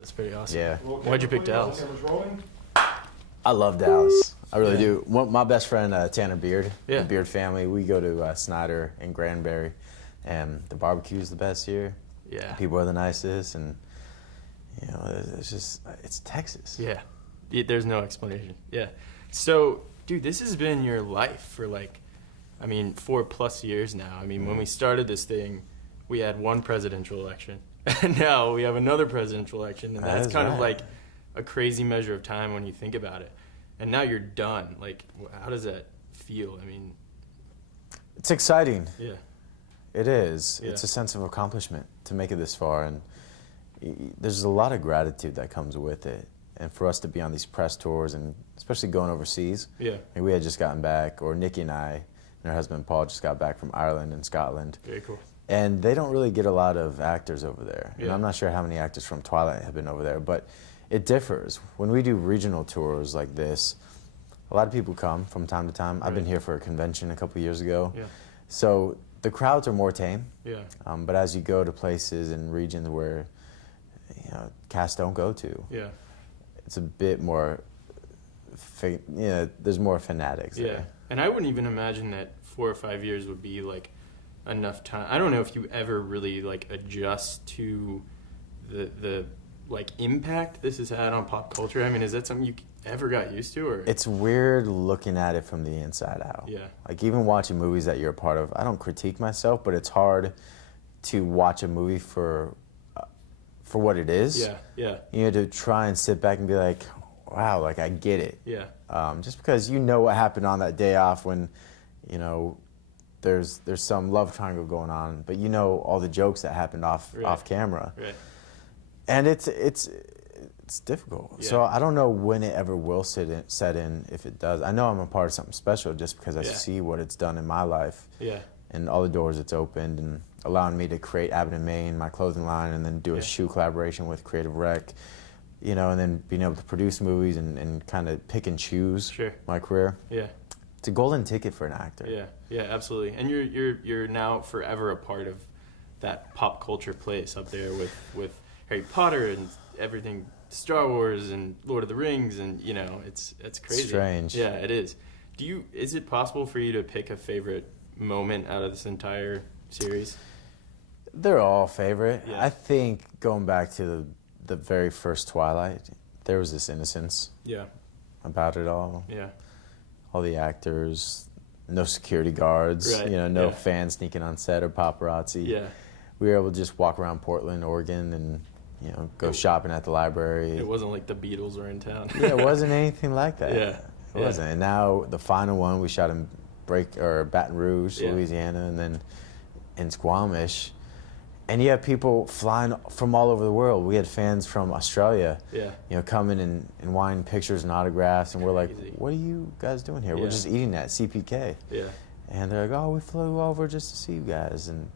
That's pretty awesome. Yeah. Why'd you pick Dallas? I love Dallas. I really do. My best friend, Tanner Beard, Yeah. the Beard family, we go to Snyder and Granbury, and the barbecue's the best here. Yeah. People are the nicest, and it's Texas. Yeah. There's no explanation. Yeah. So, dude, this has been your life for 4+ years now. When we started this thing, we had one presidential election, and now we have another presidential election, and that's kind of like a crazy measure of time when you think about it. And now you're done. Like, how does that feel? It's exciting. Yeah. It is. Yeah. It's a sense of accomplishment to make it this far, and there's a lot of gratitude that comes with it. And for us to be on these press tours, and especially going overseas. Yeah. We had just gotten back, or Nikki and I, and her husband Paul just got back from Ireland and Scotland. Very cool. And they don't really get a lot of actors over there. Yeah. And I'm not sure how many actors from Twilight have been over there, but it differs. When we do regional tours like this, a lot of people come from time to time. I've been here for a convention a couple years ago. Yeah. So the crowds are more tame. Yeah. But as you go to places and regions where casts don't go to, Yeah. it's a bit more, there's more fanatics Yeah. there. And I wouldn't even imagine that 4 or 5 years would be enough time. I don't know if you ever really adjust to the impact this has had on pop culture. Is that something you ever got used to, or? It's weird looking at it from the inside out. Yeah. Even watching movies that you're a part of, I don't critique myself, but it's hard to watch a movie for what it is. Yeah, yeah. To try and sit back and be like, wow, I get it. Yeah. Just because what happened on that day off when, there's some love triangle going on, but all the jokes that happened off camera. Right. And it's difficult. Yeah. So I don't know when it ever will set in, if it does. I know I'm a part of something special just because I see what it's done in my life. Yeah. And all the doors it's opened, and allowing me to create Abbott and Maine, my clothing line, and then do a shoe collaboration with Creative Rec, and then being able to produce movies and kind of pick and choose my career. Yeah. It's a golden ticket for an actor. Yeah, yeah, absolutely. And you're now forever a part of that pop culture place up there with Harry Potter and everything, Star Wars and Lord of the Rings, and it's crazy. Strange. Yeah, it is. Is it possible for you to pick a favorite moment out of this entire series? They're all favorite. Yeah. I think going back to the very first Twilight, there was this innocence about it all. Yeah. All the actors, no security guards, Right. No fans sneaking on set or paparazzi. Yeah. We were able to just walk around Portland, Oregon, and go shopping at Baton Rouge. It wasn't like the Beatles were in town. Yeah, it wasn't anything like that. Yeah. It wasn't. And now the final one we shot in Baton Rouge, Louisiana, and then in Squamish. And you have people flying from all over the world. We had fans from Australia, coming and wanting pictures and autographs, and we're like, what are you guys doing here? Yeah. We're just eating at CPK. Yeah. And they're like, oh, we flew over just to see you guys, and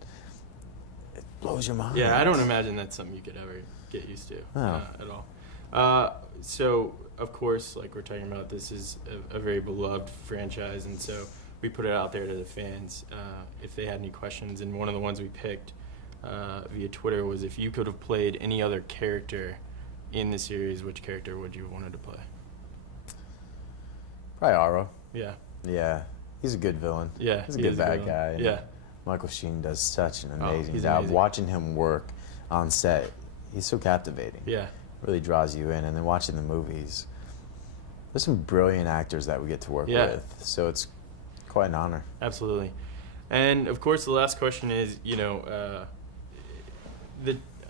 it blows your mind. Yeah, I don't imagine that's something you could ever get used to at all. So, of course, like we're talking about, this is a very beloved franchise, and so we put it out there to the fans if they had any questions. And one of the ones we picked via Twitter was, if you could have played any other character in the series, which character would you have wanted to play? Probably Aro. Yeah. Yeah. He's a good villain. Yeah. He's a good bad guy. And Yeah. Michael Sheen does such an amazing he's job. amazing. Watching him work on set, he's so captivating. Yeah. Really draws you in. And then watching the movies, there's some brilliant actors that we get to work with. So it's quite an honor. Absolutely. And, of course, the last question is,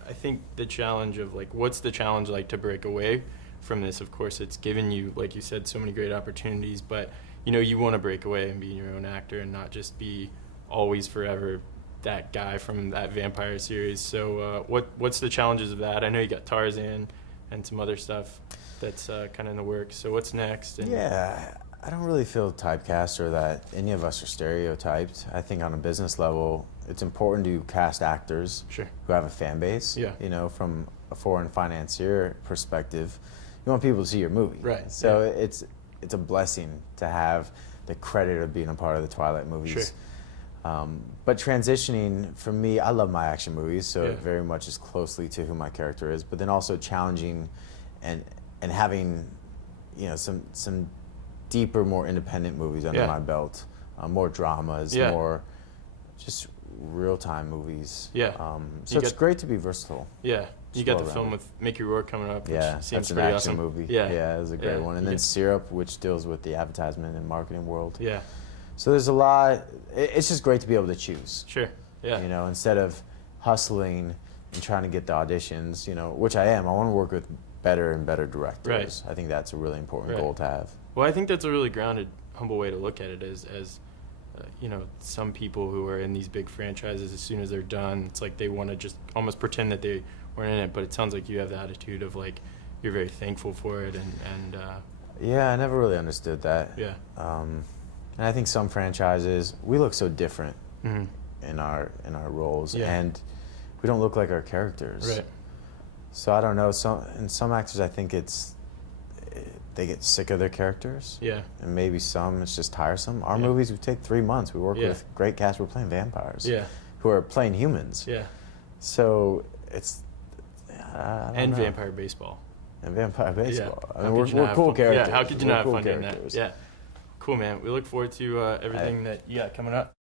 I think the challenge of, what's the challenge like to break away from this? Of course, it's given you, like you said, so many great opportunities, but, you want to break away and be your own actor and not just be always forever that guy from that vampire series. So what's the challenges of that? I know you got Tarzan and some other stuff that's kind of in the works. So what's next? And I don't really feel typecast or that any of us are stereotyped. I think on a business level, it's important to cast actors who have a fan base. Yeah. From a foreign financier perspective, you want people to see your movie. Right. So it's a blessing to have the credit of being a part of the Twilight movies. But transitioning, for me, I love my action movies, so Yeah. it very much is closely to who my character is. But then also challenging, and having, you know, some deeper, more independent movies under Yeah. my belt, more dramas, Yeah. more just real-time movies. Yeah. So You it's get- great to be versatile. Yeah, you got the well film with Mickey Rourke coming up, which Yeah, seems that's an pretty action awesome. movie. Yeah, it was a great Yeah. one. And You then get- Syrup, which deals with the advertisement and marketing world. Yeah, So there's a lot. It's just great to be able to choose. sure. Yeah, You know, instead of hustling and trying to get the auditions, you know, which I am. I want to work with better and better directors. I think that's a really important Right. goal to have. Well, I think that's a really grounded, humble way to look at it. As you know, some people who are in these big franchises, as soon as they're done, it's like they want to just almost pretend that they weren't in it. But it sounds like you have the attitude of like you're very thankful for it, and Yeah, I never really understood that. yeah, And I think some franchises, we look so different mm-hmm. in our roles, Yeah. and we don't look like our characters. Right. So I don't know. Some actors, I think they get sick of their characters. Yeah, And maybe some it's just tiresome. Our Yeah. movies, we take 3 months. We work Yeah. with great cast. We're playing vampires. yeah, Who are playing humans. yeah, So it's I don't and know. vampire baseball. And vampire baseball. Yeah. I How mean, could you not we're have cool fun- characters. Yeah, how could you We're not have cool fun doing that? characters. Yeah, cool, man. We look forward to everything that you got coming up.